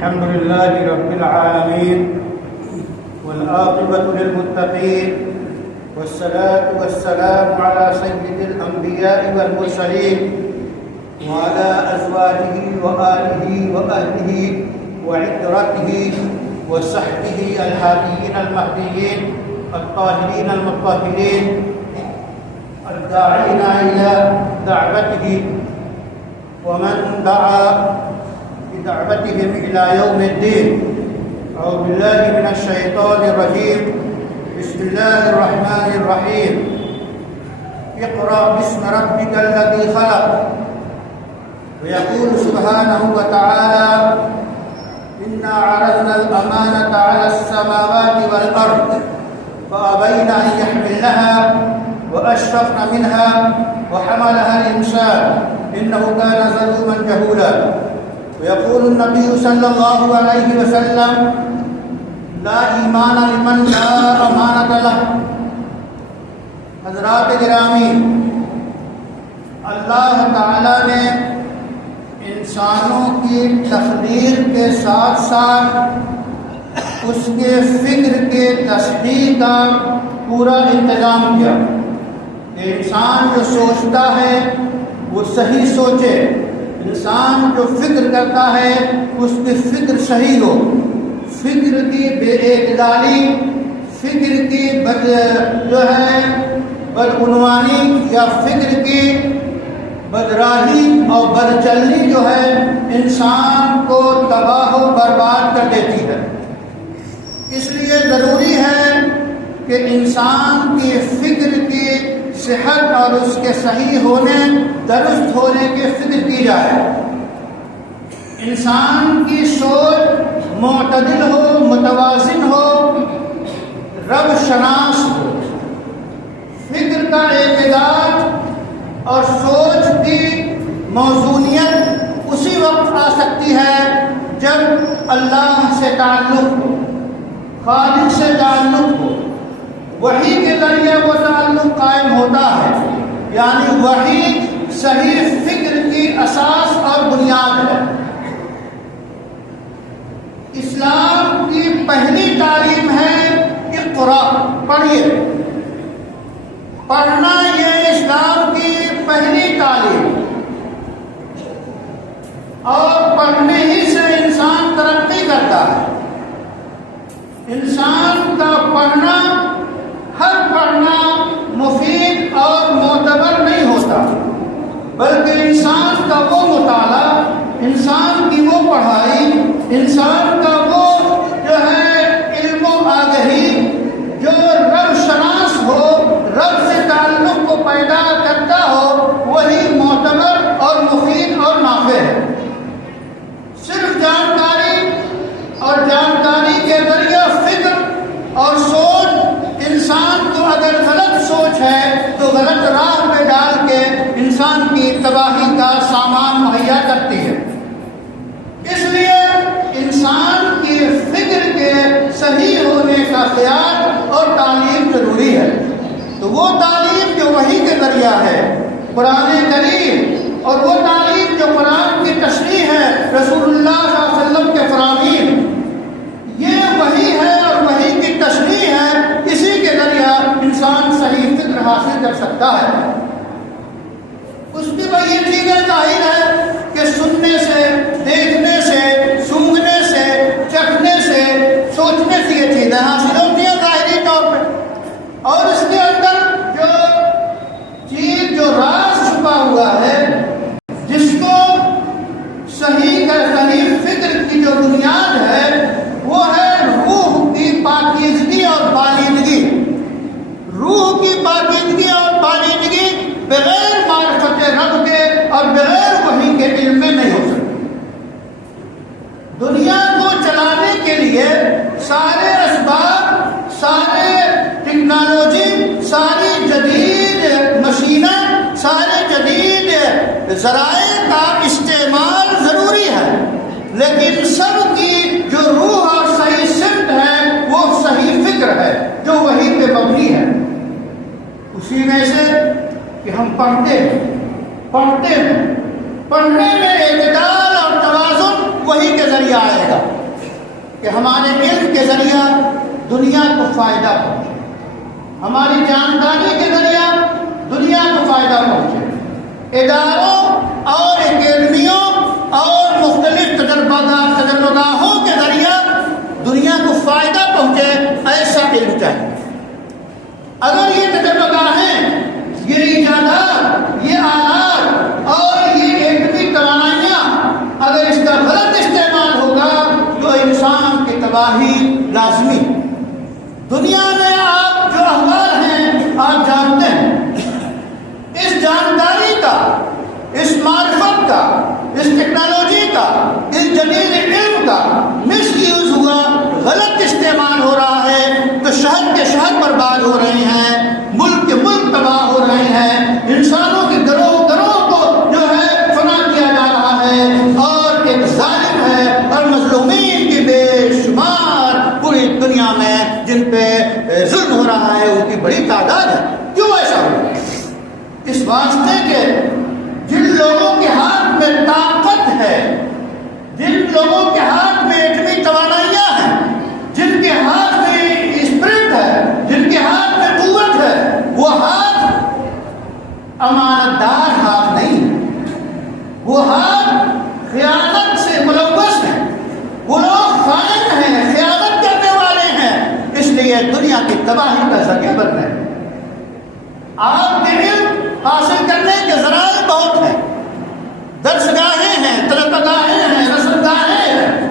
الحمد لله رب العالمين والعاقبة للمتقين والصلاة والسلام على سيد الأنبياء والمرسلين وعلى أزواجه وآله وأهله وعترته وصحبه الهاديين المهديين الطاهرين المطهرين الداعين إلى دعوته ومن دعا بدعوتهم إلى يوم الدين. أعوذ بالله من الشيطان الرجيم. بسم الله الرحمن الرحيم. اقرأ باسم ربك الذي خلق. ويقول سبحانه وتعالى إنا عرضنا الأمانة على السماوات والأرض فأبين أن يحملنها وأشفقن منها وحملها الإنسان إنه كان ظلوما جهولا. ويقول النبي صلى الله عليه وسلم لا ایمان لمن لا امانت له. حضرات گرامی، اللہ تعالی نے انسانوں کی تخلیق کے ساتھ ساتھ اس کے فکر کے تصحیح کا پورا انتظام کیا کہ انسان جو سوچتا ہے وہ صحیح سوچے، انسان جو فکر کرتا ہے اس کی فکر صحیح ہو، فکر کی بے اعتدالی، فکر کی بدعنوانی یا فکر کی بدراہی اور بدچلنی جو ہے انسان کو تباہ و برباد کر دیتی ہے. اس لیے ضروری ہے کہ انسان کی فکر کی صحت اور اس کے صحیح ہونے، درست ہونے کی فکر کی جائے. انسان کی سوچ معتدل ہو، متوازن ہو، رب شناس ہو. فکر کا اعتدال اور سوچ کی موزونیت اسی وقت آ سکتی ہے جب اللہ سے تعلق ہو، خالق سے تعلق ہو. وحی کے ذریعے وہ تعلق قائم ہوتا ہے، یعنی وحی صحیح فکر کی اساس اور بنیاد ہے. اسلام کی پہلی تعلیم ہے اقرا، پڑھیے. پڑھنا یہ اسلام کی پہلی تعلیم، اور پڑھنے ہی سے انسان ترقی کرتا ہے. انسان کا پڑھنا، ہر پڑھنا مفید اور معتبر نہیں ہوتا، بلکہ انسان کا وہ مطالعہ، انسان کی وہ پڑھائی، انسان کا وہ علم و آگہی جو رب شناس ہو، رب سے تعلق کو پیدا کرتا ہو، وہی معتبر اور مفید اور نافع ہے. صرف جانکاری اور جانکاری کے ذریعے فکر اور سوچ انسان کو اگر غلط سوچ ہے تو غلط راہ پہ ڈال کے انسان کی تباہی کا سامان مہیا کرتی ہے. اس لیے انسان کی فکر کے صحیح ہونے کا خیال اور تعلیم ضروری ہے. تو وہ تعلیم جو وحی کے ذریعہ ہے، قرآن کریم، اور وہ تعلیم جو قرآن کی تشریح ہے، رسول اللہ صلی اللہ علیہ وسلم کے فرامین، یہ وحی ہے اور وحی کی تشریح ہے. اسی کے ذریعہ انسان صحیح فکر حاصل کر سکتا ہے. اس کی یہ چیزیں ظاہر ہے کہ سننے سے، دیکھنے سے، سونگھنے سے، چکھنے سے، سوچنے سے یہ چیزیں حاصل ہوتی ہیں ظاہری طور پہ. اور اس کے اندر جو چیز، جو راز چھپا ہوا ہے، جس کو صحیح فکر کی جو بنیاد ہے وہ ہے روح کی پاکیزگی اور بالیدگی. روح کی پاکیزگی اور بالیدگی بغیر معرفت رب کے اور بغیر وحی کے علم میں نہیں ہو سکتی. دنیا کو چلانے کے لیے سارے اسباب، سارے ٹیکنالوجی، ساری جدید مشینیں، سارے جدید ذرائع کا استعمال ضروری ہے، لیکن سب کی جو روح اور صحیح سمت ہے وہ صحیح فکر ہے جو وحی پہ مبنی ہے. اسی میں سے کہ ہم پڑھتے ہیں، پڑھنے میں اعتدال اور توازن وحی کے ذریعے ذریعہ آئے گا کہ ہمارے علم کے ذریعہ دنیا کو فائدہ پہنچے، ہماری جانکاری کے ذریعہ دنیا کو فائدہ پہنچے، اداروں اور اکیڈمیوں اور مختلف تجربگاہوں کے ذریعہ دنیا کو فائدہ پہنچے، ایسا علم چاہیے۔ اگر یہ تجربگاہیں، یہ ایجادات، یہ آلات اور یہ ایٹمی توانائیاں اگر اس کا غلط استعمال ہوگا تو انسان کی تباہی لازمی۔ دنیا میں آپ جو احوال ہیں آپ جانتے ہیں، اس جانکاری کا، اس معرفت کا، اس ٹیکنالوجی کا، اس جدید علم کا مس یوز ہوا، غلط استعمال ہو رہا ہے تو شہر کے شہر برباد ہو رہے ہیں، ملک کے ملک تباہ ہو رہے ہیں، انسانوں کے گروہ کو جو ہے فنا کیا جا رہا ہے، اور ایک ظالم ہے اور مظلومین کی بے شمار پوری دنیا میں جن پہ ظلم ہو رہا ہے ان کی بڑی تعداد ہے۔ کیوں ایسا ہو؟ اس واسطے کہ جن لوگوں کے ہاتھ میں طاقت ہے، جن لوگوں کے ہاتھ میں ایٹمی توانائیاں ہیں، جن کے ہاتھ میں اسپرٹ ہے، جن کے ہاتھ میں قوت ہے، وہ ہاتھ امانت دار ہاتھ نہیں، وہ ہاتھ خیانت سے ملوث ہیں، وہ لوگ خائن ہیں، خیانت کرنے والے ہیں، اس لیے دنیا کی تباہی کا ذریعہ بن رہے ہیں۔ آپ کے علم حاصل کرنے کے ذرائع بہت ہیں، درسگاہیں ہیں، تجربگاہیں ہیں، رسمگاہیں ہیں۔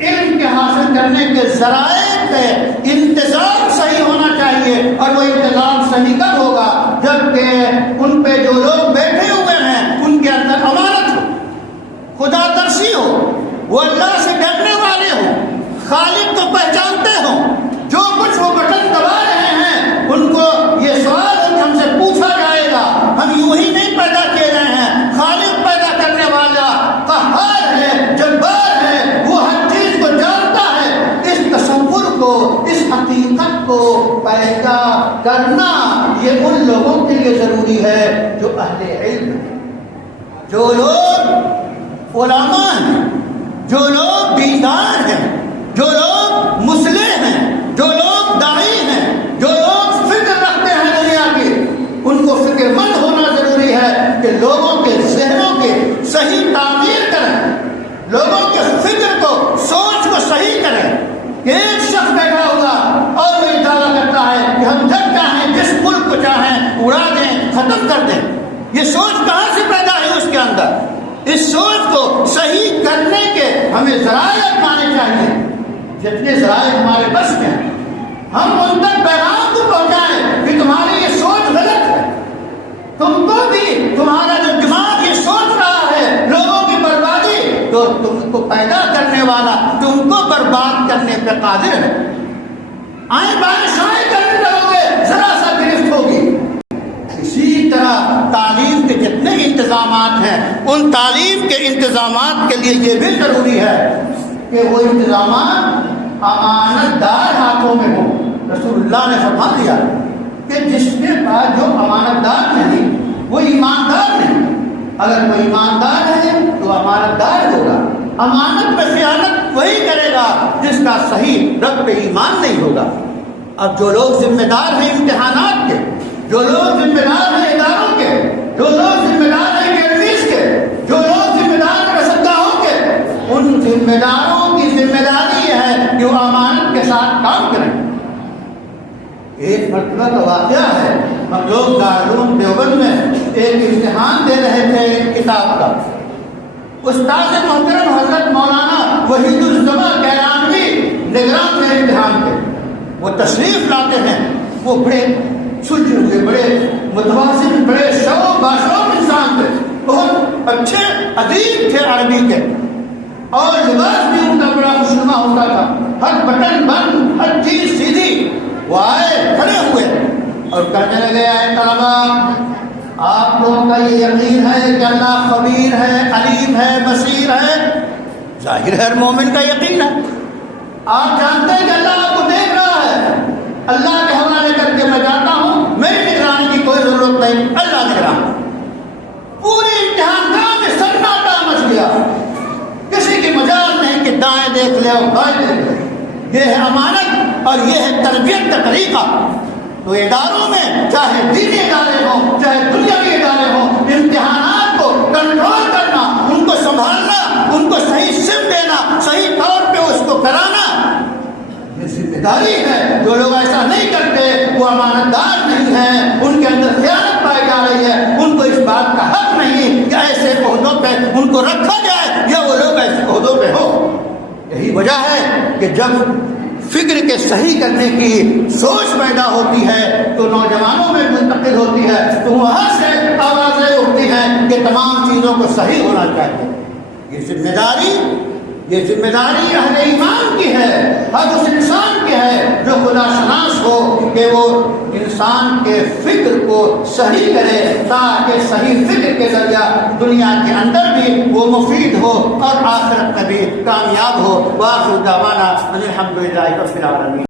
علم کے حاصل کرنے کے ذرائع پہ انتظام صحیح ہونا چاہیے، اور وہ انتظام صحیح کب ہوگا؟ جبکہ ان پہ جو لوگ بیٹھے ہوئے ہیں ان کے اندر امانت ہو، خدا ترسی ہو، وہ اللہ سے ڈرنے والے ہوں، خالق کو پہچانتے ہوں۔ جو کچھ وہ بٹن دبا رہے ہیں ان کو یہ سوال ہے کہ ہم سے پوچھا جائے گا، ہم یوں ہی نہیں پیدا کیے گئے ہیں، خالق پیدا کرنے والا قہار ہے، جبار ہے، وہ ہر چیز کو جانتا ہے۔ اس تصور کو، اس حقیقت کو پیدا کرنا یہ ان لوگوں کے لیے ضروری ہے جو اہل علم ہیں، جو لوگ علماء ہیں، جو لوگ دیندار ہیں، جو لوگ مصلح ہیں، جو لوگ داعی ہیں، جو لوگ فکر رکھتے ہیں دنیا کی، ان کو فکر مند ہونا ضروری ہے کہ لوگوں کے ذہنوں کے صحیح تعمیر کریں، لوگوں کے فکر کو، سوچ کو صحیح کریں۔ کہ ایک شخص بیٹھا ہوگا اور وہ یہ دعویٰ کرتا ہے کہ ہم جب چاہیں جس ملک کو چاہیں اڑا دیں، ختم کر دیں، یہ سوچ کہاں سے پیدا ہے اس کے اندر؟ اس سوچ کو صحیح کرنے کے ہمیں ذرائع اپنانے چاہیے، جتنے ذرائع ہمارے بس میں ہیں ہم ان تک پیغام کو پہنچائیں کہ تمہاری یہ سوچ غلط ہے، تم کو بھی تمہارا جو دماغ یہ سوچ رہا ہے لوگوں کی بربادی، تو تم کو پیدا کرنے والا تم کو برباد کرنے پہ قادر ہے۔ آئیں بائیں شائیں کرنے لگو گے، ذرا سا گرفت ہوگی۔ اسی طرح تعلیم کے جتنے انتظامات ہیں ان تعلیم کے انتظامات کے لیے یہ بھی ضروری ہے کہ وہ انتظامات امانت دار ہاتھوں میں ہوں۔ رسول اللہ نے فرما دیا کہ جس کے پاس جو امانت دار نہیں وہ ایماندار نہیں۔ اگر کوئی ایماندار ہے تو امانت دار ہوگا۔ امانت میں خیانت وہی کرے گا جس کا صحیح رب پہ ایمان نہیں ہوگا۔ اب جو لوگ ذمہ دار ہیں امتحانات کے، جو لوگ ذمہ دار ہیں اداروں کے، جو لوگ ذمہ دار ہیں اکیڈمیز کے، جو لوگ ذمہ دار ہیں رسمگاہوں کے، ان ذمہ داروں کی ذمہ داری یہ ہے کہ وہ امانت کے ساتھ کام کریں۔ ایک مرتبہ کا واقعہ ہے، ہم لوگ دارالعلوم دیوبند میں ایک امتحان دے رہے تھے کتاب کا۔ استاد محترم حضرت مولانا وحید الزمان کیرانوی نگران تھے امتحان کے۔ وہ تشریف لاتے ہیں، وہ بڑے سلجھے ہوئے، بڑے متوازن، بڑے شوق باشوق انسان تھے، بہت اچھے ادیب تھے عربی کے، اور لباس بھی ان کا بڑا خوشنما ہوتا تھا، ہر بٹن بند، ہر چیز سیدھی۔ وہ آئے، کھڑے ہوئے اور کہنے لگے اے طلباء، آپ لوگوں کا یہ یقین ہے کہ اللہ خبیر ہے، علیم ہے، بصیر ہے؟ ظاہر ہے ہر مومن کا یقین ہے۔ آپ جانتے ہیں کہ اللہ آپ کو دیکھ رہا ہے۔ اللہ کے حوالے کر کے میں جاتا ہوں، میری نگرانی کی کوئی ضرورت نہیں، اللہ نگران۔ پوری امتحان گاہ میں سناٹا مچ گیا کہ دیکھ لے اور قائد دیکھ لے. یہ ہے امانت اور یہ ہے تربیت کا طریقہ. تو اداروں میں چاہے دینی ادارے ہوں چاہے دنیاوی ادارے ہوں, امتحانات کو کنٹرول کرنا, ان کو سنبھالنا, ان کو صحیح سم دینا, صحیح طور پہ اس کو کرانا یہ ذمہ داری ہے. جو لوگ ایسا نہیں کرتے وہ امانت دار نہیں ہیں, ان کے اندر خیانت پائی جا رہی ہے. ان کو اس بات کا حق نہیں کہ ایسے عہدوں پہ ان کو رکھا جائے یا وہ لوگ ایسے عہدوں پہ ہو. یہی وجہ ہے کہ جب فکر کے صحیح کرنے کی سوچ پیدا ہوتی ہے تو نوجوانوں میں منتقل ہوتی ہے, تو وہاں سے آوازیں اٹھتی ہیں کہ تمام چیزوں کو صحیح ہونا چاہیے. یہ ذمہ داری اہل ایمان کی ہے, ہر اس انسان کی ہے جو خدا شناس ہو کہ وہ انسان کے فکر کو صحیح کرے تاکہ صحیح فکر کے ذریعہ دنیا کے اندر بھی وہ مفید ہو اور آخرت میں بھی کامیاب ہو. وآخر دعوانا الحمدللہ رب العالمین.